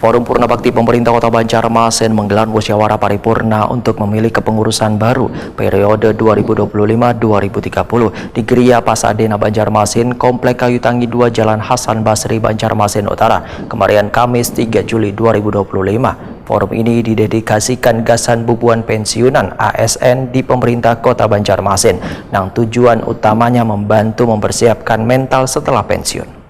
Forum Purna Bakti Pemerintah Kota Banjarmasin menggelar musyawarah paripurna untuk memilih kepengurusan baru periode 2025-2030 di Geria Pasadena Banjarmasin, Komplek Kayu Tangi 2 Jalan Hasan Basri, Banjarmasin Utara, kemarin Kamis 3 Juli 2025. Forum ini didedikasikan gasan bubuan pensiunan ASN di pemerintah Kota Banjarmasin, yang tujuan utamanya membantu mempersiapkan mental setelah pensiun.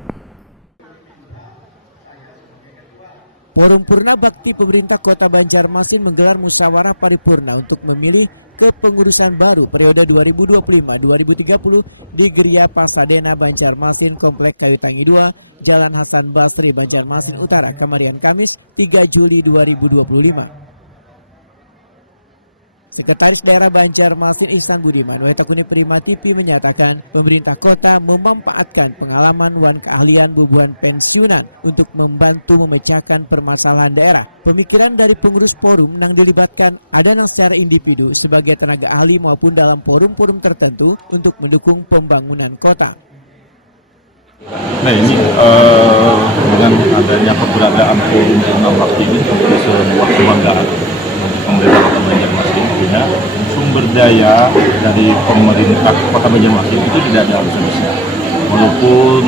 Forum Purna Bakti Pemerintah Kota Banjarmasin menggelar musyawarah paripurna untuk memilih kepengurusan baru periode 2025-2030 di Geria Pasadena Banjarmasin, Komplek Kayu Tangi 2, Jalan Hasan Basri, Banjarmasin Utara, kemarin Kamis 3 Juli 2025. Sekretaris Daerah Banjarmasin Ihsan Budiman Wetakuni Prima TV menyatakan pemerintah kota memanfaatkan pengalaman dan keahlian bubuan pensiunan untuk membantu memecahkan permasalahan daerah. Pemikiran dari pengurus forum yang dilibatkan ada yang secara individu sebagai tenaga ahli maupun dalam forum-forum tertentu untuk mendukung pembangunan kota. Nah ini dengan adanya keberadaan forum Purna Bakti ini sebuah kebanggaan pemerintah Kota Banjarmasin, punya sumber daya dari pemerintah Kota Banjarmasin itu tidak ada habis-habisnya. Walaupun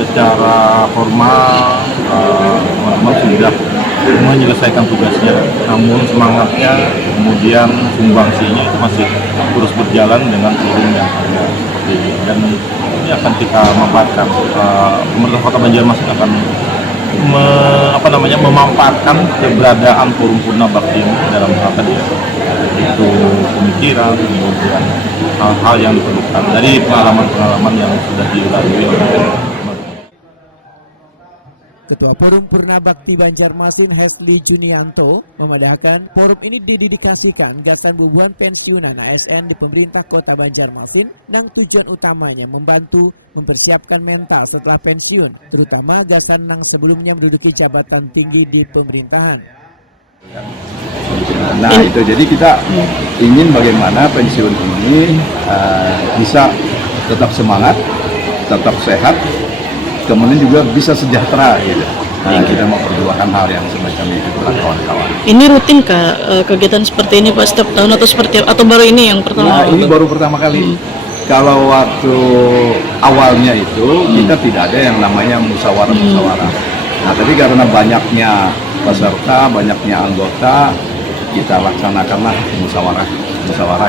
secara formal teman-teman sudah menyelesaikan tugasnya, namun semangatnya kemudian sumbangsinya itu masih terus berjalan dengan forum yang ada. Dan ini akan kita manfaatkan. Pemerintah Kota Banjarmasin akan memanfaatkan keberadaan Forum Purna Bakti dalam hal tadi itu pemikiran, kemudian hal-hal yang diperlukan dari pengalaman-pengalaman yang sudah dilalui oleh Ketua Forum Purna Bakti Banjarmasin Hesli Junianto memadahkan forum ini didedikasikan gasan bubuan pensiunan ASN di pemerintah Kota Banjarmasin yang tujuan utamanya membantu mempersiapkan mental setelah pensiun, terutama gasan yang sebelumnya menduduki jabatan tinggi di pemerintahan. Nah itu jadi kita ingin bagaimana pensiun ini bisa tetap semangat, tetap sehat, kemudian juga bisa sejahtera gitu. Nah, kita mau perjuangkan hal yang semacam itu dengan kawan-kawan. Ini rutin kegiatan seperti ini Pak setiap tahun atau seperti atau baru ini yang pertama? Nah, ini baru pertama kali. Kalau waktu awalnya itu kita tidak ada yang namanya musyawarah. Nah, tapi karena banyaknya peserta, banyaknya anggota, kita laksanakanlah musyawarah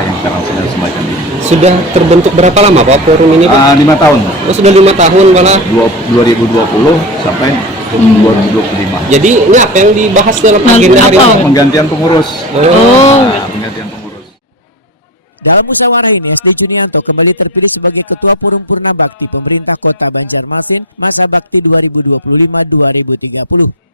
yang sekarang sudah semacam ini. Sudah terbentuk berapa lama Pak forum ini Pak? 5 tahun. Oh, sudah 5 tahun malah. 2020 sampai 2025. Jadi ini apa yang dibahas dalam agenda hari ini? Penggantian pengurus. Penggantian pengurus. Dalam musyawarah ini, Hesli Junianto kembali terpilih sebagai Ketua Forum Purna Bakti Pemerintah Kota Banjarmasin masa bakti 2025-2030.